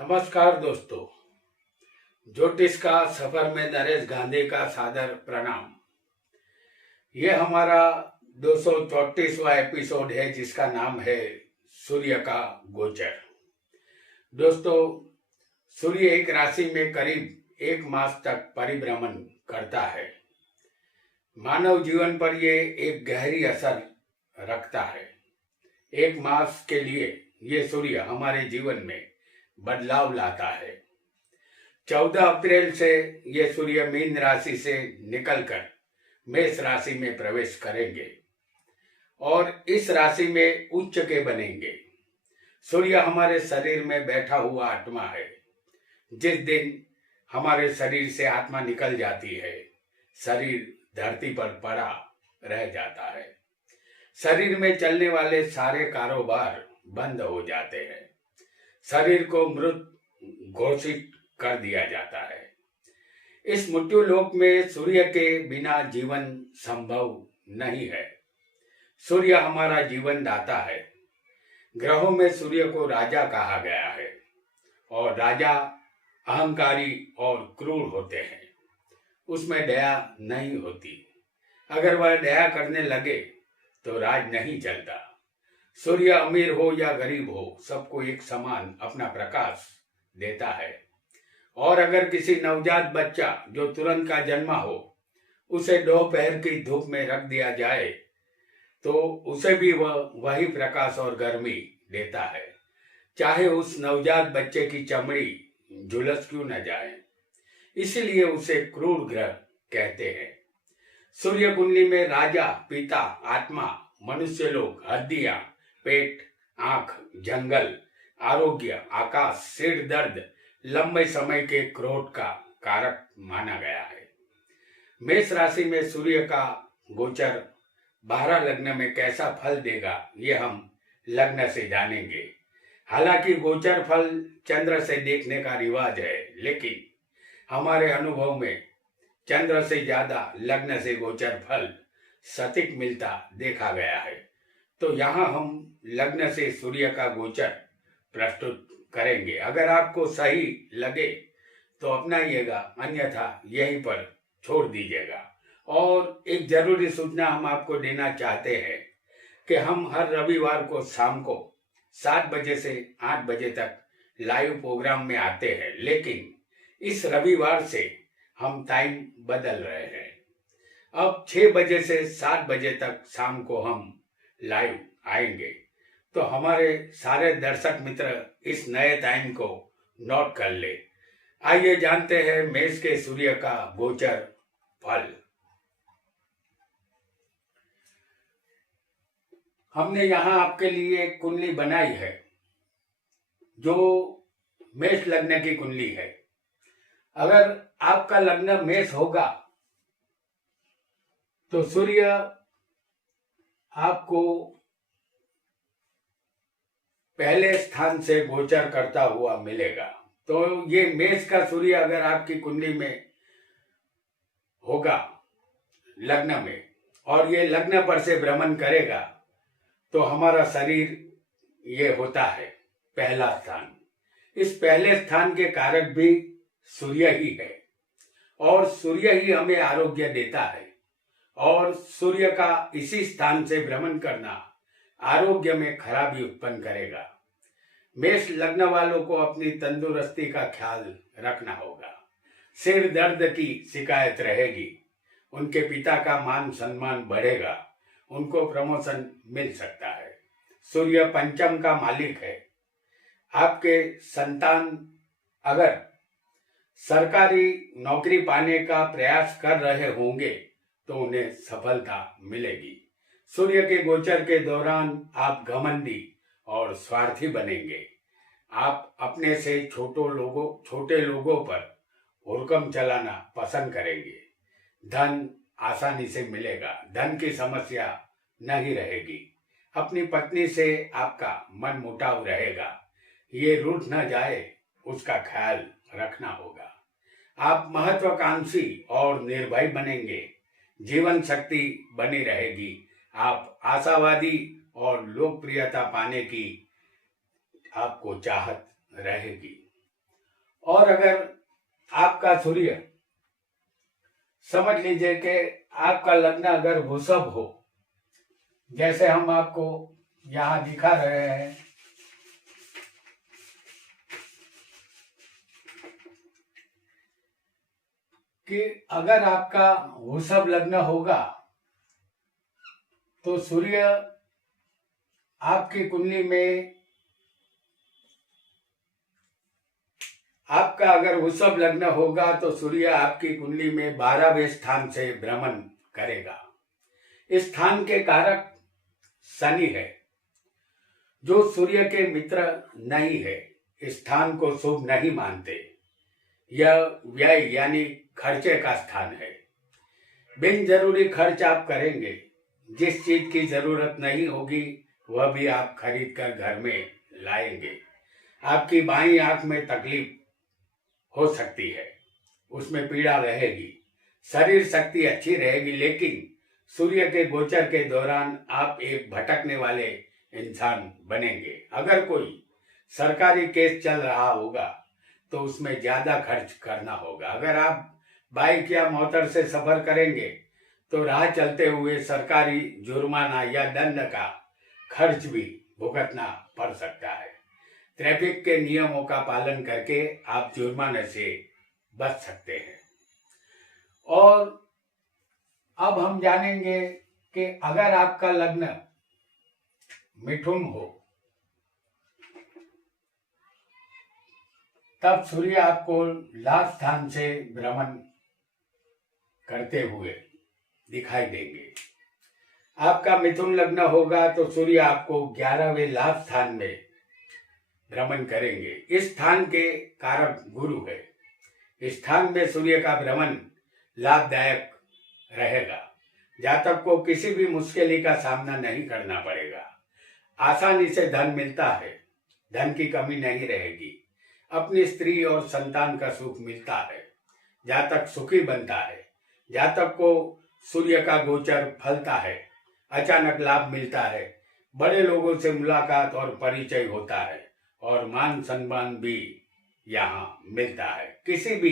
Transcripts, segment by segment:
नमस्कार दोस्तों। ज्योतिष का सफर में नरेश गांधी का सादर प्रणाम। ये हमारा 234वां एपिसोड है जिसका नाम है सूर्य का गोचर। दोस्तों, सूर्य एक राशि में करीब 1 मास तक परिभ्रमण करता है। मानव जीवन पर ये एक गहरी असर रखता है। 1 मास के लिए ये सूर्य हमारे जीवन में बदलाव लाता है। 14 अप्रैल से ये सूर्य मीन राशि से निकलकर मेष राशि में प्रवेश करेंगे और इस राशि में उच्च के बनेंगे। सूर्य हमारे शरीर में बैठा हुआ आत्मा है। जिस दिन हमारे शरीर से आत्मा निकल जाती है, शरीर धरती पर पड़ा रह जाता है। शरीर में चलने वाले सारे कारोबार बंद हो जाते हैं। शरीर को मृत घोषित कर दिया जाता है। इस मृत्यु लोक में सूर्य के बिना जीवन संभव नहीं है। सूर्य हमारा जीवन दाता है। ग्रहों में सूर्य को राजा कहा गया है और राजा अहंकारी और क्रूर होते हैं। उसमें दया नहीं होती। अगर वह दया करने लगे तो राज नहीं चलता। सूर्य अमीर हो या गरीब हो, सबको एक समान अपना प्रकाश देता है। और अगर किसी नवजात बच्चा जो तुरंत का जन्मा हो, उसे दोपहर की धूप में रख दिया जाए तो उसे भी वह वही प्रकाश और गर्मी देता है, चाहे उस नवजात बच्चे की चमड़ी झुलस क्यों न जाए। इसलिए उसे क्रूर ग्रह कहते हैं। सूर्य कुंडली में राजा, पिता, आत्मा, मनुष्य लोग, हड्डियां, पेट, आंख, जंगल, आरोग्य, आकाश, सिर दर्द, लंबे समय के क्रोध का कारक माना गया है। मेष राशि में सूर्य का गोचर 12 लग्न में कैसा फल देगा, ये हम लग्न से जानेंगे। हालांकि गोचर फल चंद्र से देखने का रिवाज है, लेकिन हमारे अनुभव में चंद्र से ज्यादा लग्न से गोचर फल सटीक मिलता देखा गया है। तो यहाँ हम लग्न से सूर्य का गोचर प्रस्तुत करेंगे। अगर आपको सही लगे तो अपनाइएगा, अन्यथा यहीं पर छोड़ दीजिएगा। और एक जरूरी सूचना हम आपको देना चाहते हैं कि हम हर रविवार को शाम को 7 बजे से 8 बजे तक लाइव प्रोग्राम में आते हैं, लेकिन इस रविवार से हम टाइम बदल रहे हैं। अब 6 बजे से 7 बजे तक शाम को हम लाइव आएंगे। तो हमारे सारे दर्शक मित्र इस नए टाइम को नोट कर ले। आइए जानते हैं मेष के सूर्य का गोचर फल। हमने यहाँ आपके लिए कुंडली बनाई है जो मेष लग्न की कुंडली है। अगर आपका लग्न मेष होगा तो सूर्य आपको पहले स्थान से गोचर करता हुआ मिलेगा। तो ये मेष का सूर्य अगर आपकी कुंडली में होगा लग्न में और ये लग्न पर से भ्रमण करेगा तो हमारा शरीर ये होता है पहला स्थान। इस पहले स्थान के कारक भी सूर्य ही है और सूर्य ही हमें आरोग्य देता है। और सूर्य का इसी स्थान से भ्रमण करना आरोग्य में खराबी उत्पन्न करेगा। मेष लग्न वालों को अपनी तंदुरुस्ती का ख्याल रखना होगा। सिर दर्द की शिकायत रहेगी। उनके पिता का मान सम्मान बढ़ेगा। उनको प्रमोशन मिल सकता है। सूर्य पंचम का मालिक है। आपके संतान अगर सरकारी नौकरी पाने का प्रयास कर रहे होंगे तो उन्हें सफलता मिलेगी। सूर्य के गोचर के दौरान आप घमंडी और स्वार्थी बनेंगे। आप अपने से छोटे लोगों पर हुक्म चलाना पसंद करेंगे। धन आसानी से मिलेगा। धन की समस्या नहीं रहेगी। अपनी पत्नी से आपका मन मुटाव रहेगा। ये रूठ न जाए उसका ख्याल रखना होगा। आप महत्वाकांक्षी और निर्भय बनेंगे। जीवन शक्ति बनी रहेगी। आप आशावादी और लोकप्रियता पाने की आपको चाहत रहेगी। और अगर आपका सूर्य, समझ लीजिए कि आपका लग्न अगर वृषभ हो, जैसे हम आपको यहां दिखा रहे हैं, कि अगर आपका वृषभ लग्न होगा तो सूर्य आपकी कुंडली में, आपका अगर वृषभ लग्न होगा तो सूर्य आपकी कुंडली में 12वें स्थान से भ्रमण करेगा। इस स्थान के कारक शनि है, जो सूर्य के मित्र नहीं है, इस स्थान को शुभ नहीं मानते। यह व्यय यानी खर्चे का स्थान है। बिन जरूरी खर्च आप करेंगे, जिस चीज की जरूरत नहीं होगी वह भी आप खरीद कर घर में लाएंगे। आपकी बाईं आंख में तकलीफ हो सकती है, उसमें पीड़ा रहेगी। शरीर शक्ति अच्छी रहेगी, लेकिन सूर्य के गोचर के दौरान आप एक भटकने वाले इंसान बनेंगे। अगर कोई सरकारी केस चल रहा होगा तो उसमें ज्यादा खर्च करना होगा। अगर आप बाइक या मोटर से सफर करेंगे तो राह चलते हुए सरकारी जुर्माना या दंड का खर्च भी भुगतना पड़ सकता है। ट्रैफिक के नियमों का पालन करके आप जुर्माने से बच सकते हैं। और अब हम जानेंगे कि अगर आपका लग्न मिथुन हो, तब सूर्य आपको लाभ स्थान से भ्रमण करते हुए दिखाई देंगे। आपका मिथुन लग्न होगा तो सूर्य आपको 11वें लाभ स्थान में भ्रमण करेंगे। इस स्थान के कारक गुरु है। इस स्थान में सूर्य का भ्रमण लाभदायक रहेगा। जातक को किसी भी मुश्किल का सामना नहीं करना पड़ेगा। आसानी से धन मिलता है, धन की कमी नहीं रहेगी। अपनी स्त्री और संतान का सुख मिलता है। जातक सुखी बनता है। जातक को सूर्य का गोचर फलता है। अचानक लाभ मिलता है। बड़े लोगों से मुलाकात और परिचय होता है और मान सम्मान भी यहाँ मिलता है। किसी भी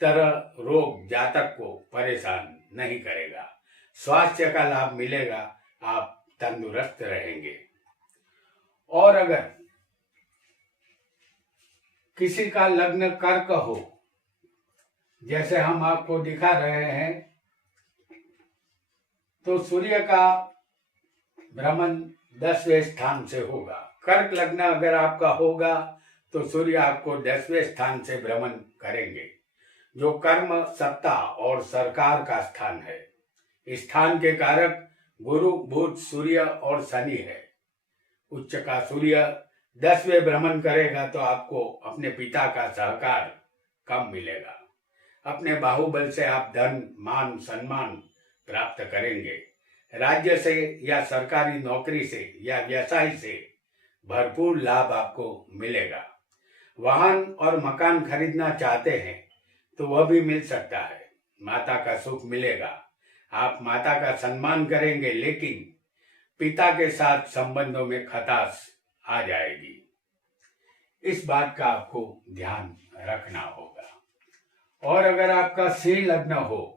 तरह रोग जातक को परेशान नहीं करेगा। स्वास्थ्य का लाभ मिलेगा, आप तंदुरुस्त रहेंगे। और अगर किसी का लग्न कर्क हो, जैसे हम आपको दिखा रहे हैं, तो सूर्य का भ्रमण 10वें स्थान से होगा। कर्क लग्न अगर आपका होगा तो सूर्य आपको 10वें स्थान से भ्रमण करेंगे, जो कर्म, सत्ता और सरकार का स्थान है। इस स्थान के कारक गुरु, बुध, सूर्य और शनि है। उच्च का सूर्य 10वें भ्रमण करेगा तो आपको अपने पिता का सहकार कम मिलेगा। अपने बाहुबल से आप धन, मान, सम्मान प्राप्त करेंगे। राज्य से या सरकारी नौकरी से या व्यवसाय से भरपूर लाभ आपको मिलेगा। वाहन और मकान खरीदना चाहते हैं तो वह भी मिल सकता है। माता का सुख मिलेगा। आप माता का सम्मान करेंगे, लेकिन पिता के साथ संबंधों में खटास आ जाएगी। इस बात का आपको ध्यान रखना होगा। और अगर आपका सिंह लग्न हो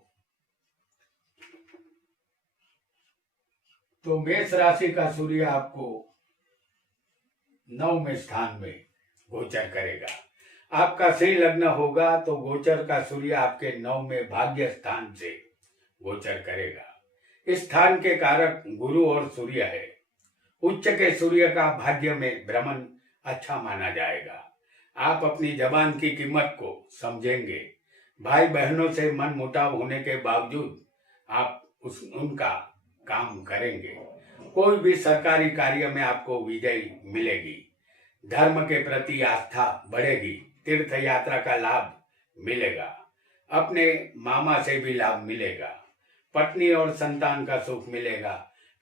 तो मेष राशि का सूर्य आपको 9वें स्थान में गोचर करेगा। आपका सिंह लग्न होगा तो गोचर का सूर्य आपके 9वें भाग्य स्थान से गोचर करेगा। इस स्थान के कारक गुरु और सूर्य है। उच्च के सूर्य का भाग्य में भ्रमण अच्छा माना जाएगा। आप अपनी जबान की कीमत को समझेंगे। भाई बहनों से मन मुटाव होने के बावजूद आप उनका काम करेंगे। कोई भी सरकारी कार्य में आपको विजय मिलेगी। धर्म के प्रति आस्था बढ़ेगी। तीर्थ यात्रा का लाभ मिलेगा। अपने मामा से भी लाभ मिलेगा। पत्नी और संतान का सुख मिलेगा।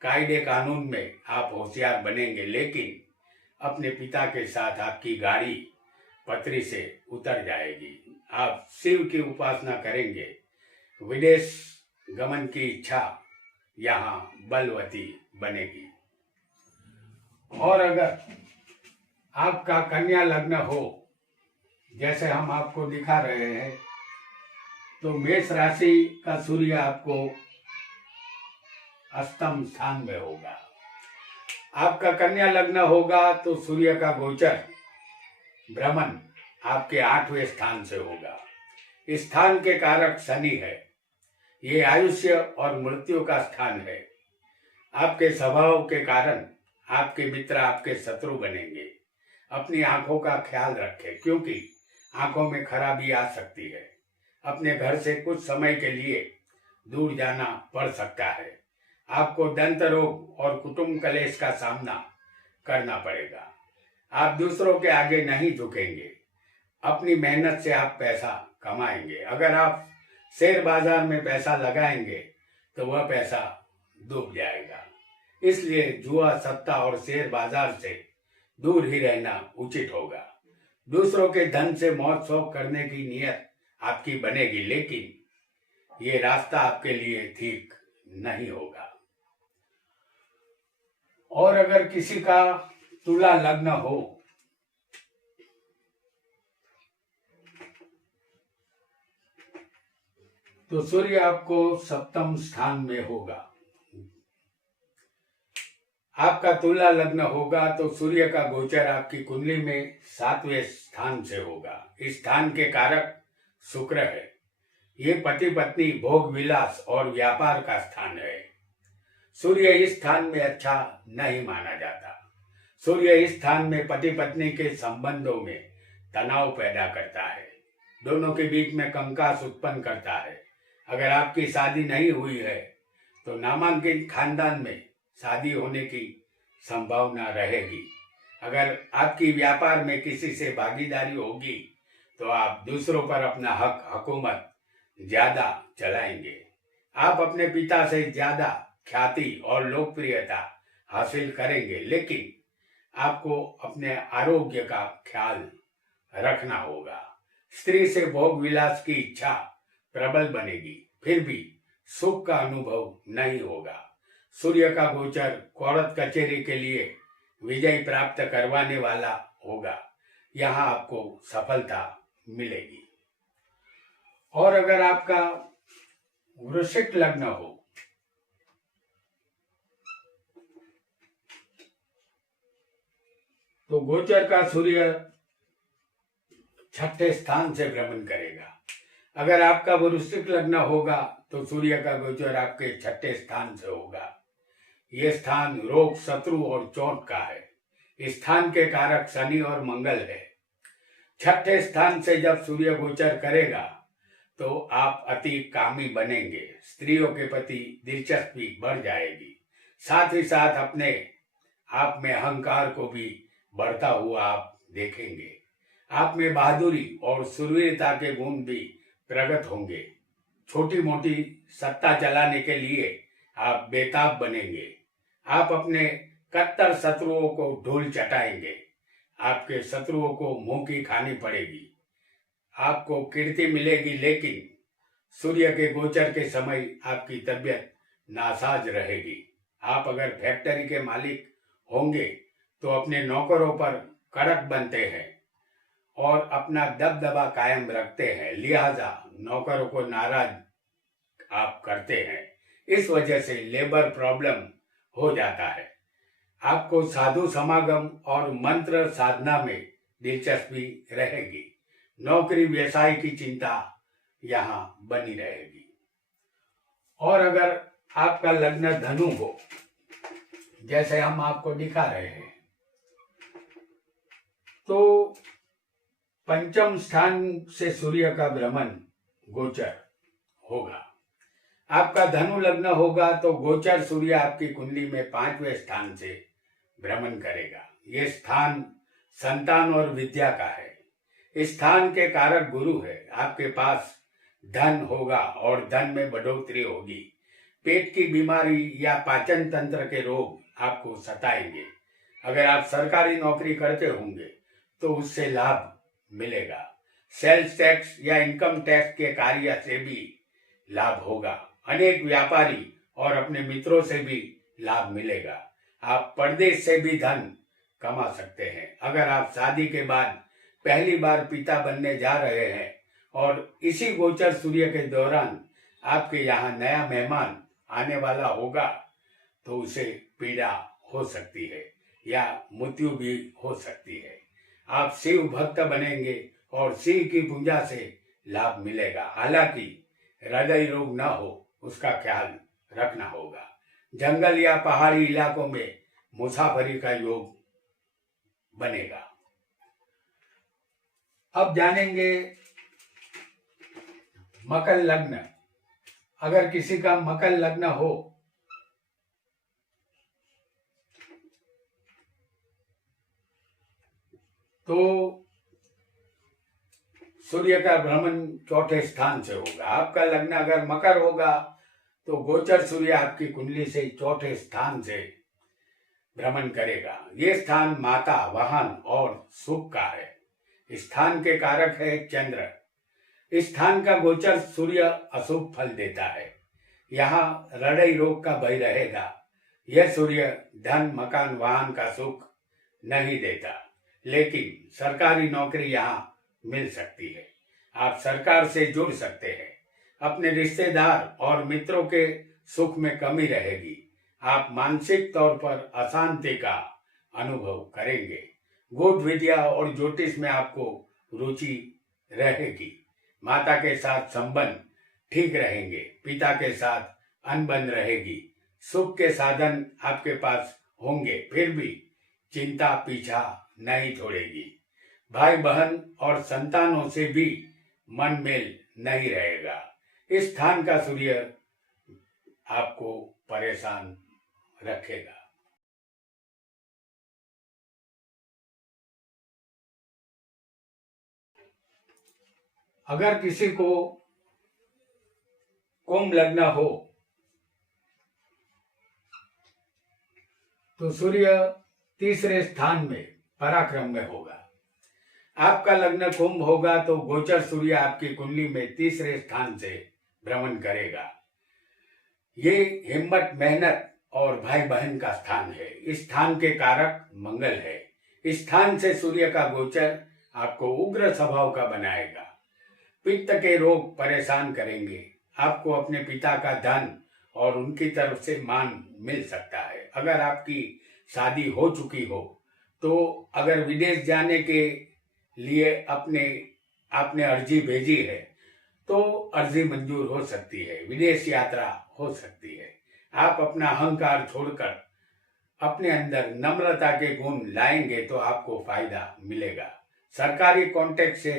कायदे कानून में आप होशियार बनेंगे, लेकिन अपने पिता के साथ आपकी गाड़ी पटरी से उतर जाएगी। आप शिव की उपासना करेंगे। विदेश गमन की इच्छा यहाँ बलवती बनेगी। और अगर आपका कन्या लग्न हो, जैसे हम आपको दिखा रहे हैं, तो मेष राशि का सूर्य आपको अष्टम स्थान में होगा। आपका कन्या लग्न होगा तो सूर्य का गोचर भ्रमण आपके 8वें स्थान से होगा। इस स्थान के कारक शनि है। ये आयुष्य और मृत्यु का स्थान है। आपके स्वभाव के कारण आपके मित्र आपके शत्रु बनेंगे। अपनी आंखों का ख्याल रखें, क्योंकि आंखों में खराबी आ सकती है। अपने घर से कुछ समय के लिए दूर जाना पड़ सकता है। आपको दंत रोग और कुटुंब कलेश का सामना करना पड़ेगा। आप दूसरों के आगे नहीं झुकेंगे। अपनी मेहनत से आप पैसा कमाएंगे। अगर आप शेयर बाजार में पैसा लगाएंगे तो वह पैसा डूब जाएगा। इसलिए जुआ, सट्टा और शेयर बाजार से दूर ही रहना उचित होगा। दूसरों के धन से मौज शौक करने की नीयत आपकी बनेगी, लेकिन ये रास्ता आपके लिए ठीक नहीं होगा। और अगर किसी का तुला लग्न हो तो सूर्य आपको सप्तम स्थान में होगा। आपका तुला लग्न होगा तो सूर्य का गोचर आपकी कुंडली में 7वें स्थान से होगा। इस स्थान के कारक शुक्र है। ये पति पत्नी, भोग विलास और व्यापार का स्थान है। सूर्य इस स्थान में अच्छा नहीं माना जाता। सूर्य इस स्थान में पति पत्नी के संबंधों में तनाव पैदा करता है। दोनों के बीच में कंकास उत्पन्न करता है। अगर आपकी शादी नहीं हुई है तो नामांकित खानदान में शादी होने की संभावना रहेगी। अगर आपकी व्यापार में किसी से भागीदारी होगी तो आप दूसरों पर अपना हक हुकूमत ज्यादा चलाएंगे। आप अपने पिता से ज्यादा ख्याति और लोकप्रियता हासिल करेंगे, लेकिन आपको अपने आरोग्य का ख्याल रखना होगा। स्त्री से भोग विलास की इच्छा प्रबल बनेगी, फिर भी सुख का अनुभव नहीं होगा। सूर्य का गोचर कोर्ट कचहरी के लिए विजय प्राप्त करवाने वाला होगा। यहाँ आपको सफलता मिलेगी। और अगर आपका वृश्चिक लग्न हो तो गोचर का सूर्य 6ठे स्थान से भ्रमण करेगा। अगर आपका वृश्चिक लग्न होगा तो सूर्य का गोचर आपके 6ठे स्थान से होगा। यह स्थान रोग, शत्रु और चोट का है। इस स्थान के कारक शनि और मंगल है। 6ठे स्थान से जब सूर्य गोचर करेगा तो आप अति कामी बनेंगे। स्त्रियों के प्रति दिलचस्पी बढ़ जाएगी। साथ ही साथ अपने आप में अहंकार को भी बढ़ता हुआ आप देखेंगे। आप में बहादुरी और शूरवीरता के गुण भी प्रकट होंगे। छोटी मोटी सत्ता चलाने के लिए आप बेताब बनेंगे। आप अपने कट्टर शत्रुओं को धूल चटाएंगे। आपके शत्रुओं को मुंह की खानी पड़ेगी। आपको कीर्ति मिलेगी, लेकिन सूर्य के गोचर के समय आपकी तबीयत नासाज रहेगी। आप अगर फैक्ट्री के मालिक होंगे तो अपने नौकरों पर कड़क बनते हैं और अपना दबदबा कायम रखते हैं, लिहाजा नौकरों को नाराज आप करते हैं। इस वजह से लेबर प्रॉब्लम हो जाता है। आपको साधु समागम और मंत्र साधना में दिलचस्पी रहेगी। नौकरी व्यवसाय की चिंता यहाँ बनी रहेगी। और अगर आपका लग्न धनु हो, जैसे हम आपको दिखा रहे हैं, तो पंचम स्थान से सूर्य का भ्रमण गोचर होगा। आपका धनु लग्न होगा तो गोचर सूर्य आपकी कुंडली में 5वें स्थान से भ्रमण करेगा। ये स्थान संतान और विद्या का है। इस स्थान के कारक गुरु है। आपके पास धन होगा और धन में बढ़ोतरी होगी। पेट की बीमारी या पाचन तंत्र के रोग आपको सताएंगे। अगर आप सरकारी नौकरी करते होंगे तो उससे लाभ मिलेगा। सेल्स टैक्स या इनकम टैक्स के कार्य से भी लाभ होगा। अनेक व्यापारी और अपने मित्रों से भी लाभ मिलेगा। आप परदेश से भी धन कमा सकते हैं। अगर आप शादी के बाद पहली बार पिता बनने जा रहे हैं और इसी गोचर सूर्य के दौरान आपके यहाँ नया मेहमान आने वाला होगा, तो उसे पीड़ा हो सकती है या मृत्यु भी हो सकती है। आप शिव भक्त बनेंगे और शिव की पूजा से लाभ मिलेगा। हालांकि हृदय रोग न हो उसका ख्याल रखना होगा। जंगल या पहाड़ी इलाकों में मुसाफरी का योग बनेगा। अब जानेंगे मकर लग्न। अगर किसी का मकर लग्न हो तो सूर्य का भ्रमण चौथे स्थान से होगा। आपका लग्न अगर मकर होगा तो गोचर सूर्य आपकी कुंडली से चौथे स्थान से भ्रमण करेगा। ये स्थान माता, वाहन और सुख का है। स्थान के कारक है चंद्र। इस स्थान का गोचर सूर्य अशुभ फल देता है। यहाँ हृदय रोग का भय रहेगा। यह सूर्य धन, मकान, वाहन का सुख नहीं देता, लेकिन सरकारी नौकरी यहाँ मिल सकती है। आप सरकार से जुड़ सकते हैं। अपने रिश्तेदार और मित्रों के सुख में कमी रहेगी। आप मानसिक तौर पर अशांति का अनुभव करेंगे। गुप्त विद्या और ज्योतिष में आपको रुचि रहेगी। माता के साथ संबंध ठीक रहेंगे। पिता के साथ अनबन रहेगी। सुख के साधन आपके पास होंगे, फिर भी चिंता पीछा नहीं छोड़ेगी। भाई बहन और संतानों से भी मन मेल नहीं रहेगा। इस स्थान का सूर्य आपको परेशान रखेगा। अगर किसी को कुंभ लग्न हो तो सूर्य तीसरे स्थान में पराक्रम में होगा। आपका लग्न कुंभ होगा तो गोचर सूर्य आपकी कुंडली में तीसरे स्थान से भ्रमण करेगा। ये हिम्मत, मेहनत और भाई बहन का स्थान है। इस स्थान के कारक मंगल है। इस स्थान से सूर्य का गोचर आपको उग्र स्वभाव का बनाएगा। पित्त के रोग परेशान करेंगे। आपको अपने पिता का धन और उनकी तरफ से मान मिल सकता है। अगर आपकी शादी हो चुकी हो तो अगर विदेश जाने के लिए आपने अर्जी भेजी है तो अर्जी मंजूर हो सकती है। विदेश यात्रा हो सकती है। आप अपना अहंकार छोड़कर अपने अंदर नम्रता के गुण लाएंगे तो आपको फायदा मिलेगा। सरकारी कॉन्ट्रैक्ट से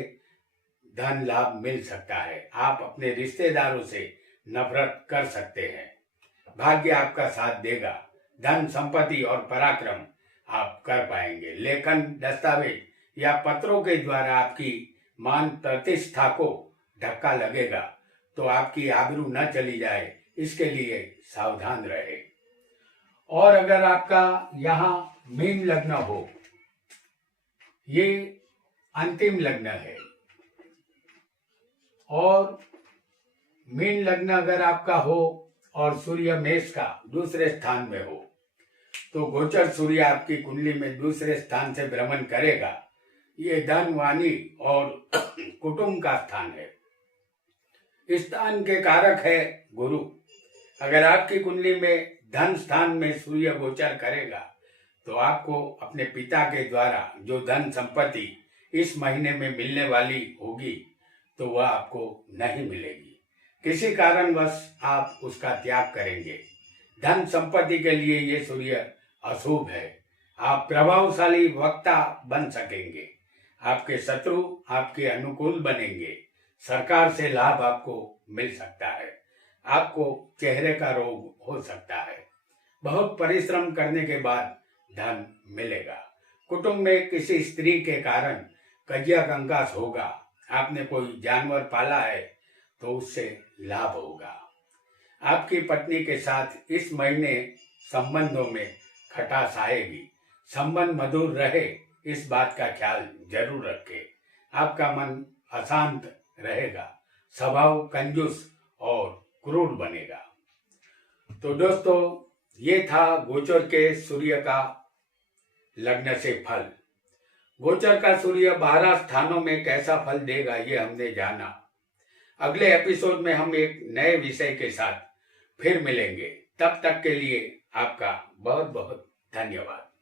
धन लाभ मिल सकता है। आप अपने रिश्तेदारों से नफरत कर सकते हैं। भाग्य आपका साथ देगा। धन, संपत्ति और पराक्रम आप कर पाएंगे। लेखन, दस्तावेज या पत्रों के द्वारा आपकी मान प्रतिष्ठा को धक्का लगेगा तो आपकी आबरू न चली जाए, इसके लिए सावधान रहे। और अगर आपका यहाँ मीन लग्न हो, ये अंतिम लग्न है, और मीन लग्न अगर आपका हो और सूर्य मेष का दूसरे स्थान में हो तो गोचर सूर्य आपकी कुंडली में दूसरे स्थान से भ्रमण करेगा। ये धन, वाणी और कुटुंब का स्थान है। इस स्थान के कारक है गुरु। अगर आपकी कुंडली में धन स्थान में सूर्य गोचर करेगा तो आपको अपने पिता के द्वारा जो धन संपत्ति इस महीने में मिलने वाली होगी तो वह आपको नहीं मिलेगी। किसी कारणवश आप उसका त्याग करेंगे। धन संपत्ति के लिए ये सूर्य अशुभ है। आप प्रभावशाली वक्ता बन सकेंगे। आपके शत्रु आपके अनुकूल बनेंगे। सरकार से लाभ आपको मिल सकता है। आपको चेहरे का रोग हो सकता है। बहुत परिश्रम करने के बाद धन मिलेगा। कुटुंब में किसी स्त्री के कारण कजिया कंकास होगा। आपने कोई जानवर पाला है तो उससे लाभ होगा। आपकी पत्नी के साथ इस महीने संबंधों में खटास आएगी। संबंध मधुर रहे, इस बात का ख्याल जरूर रखें। आपका मन अशांत रहेगा। स्वभाव कंजूस और क्रूर बनेगा। तो दोस्तों, ये था गोचर के सूर्य का लग्न से फल। गोचर का सूर्य 12 स्थानों में कैसा फल देगा ये हमने जाना। अगले एपिसोड में हम एक नए विषय के साथ फिर मिलेंगे। तब तक के लिए आपका बहुत बहुत धन्यवाद।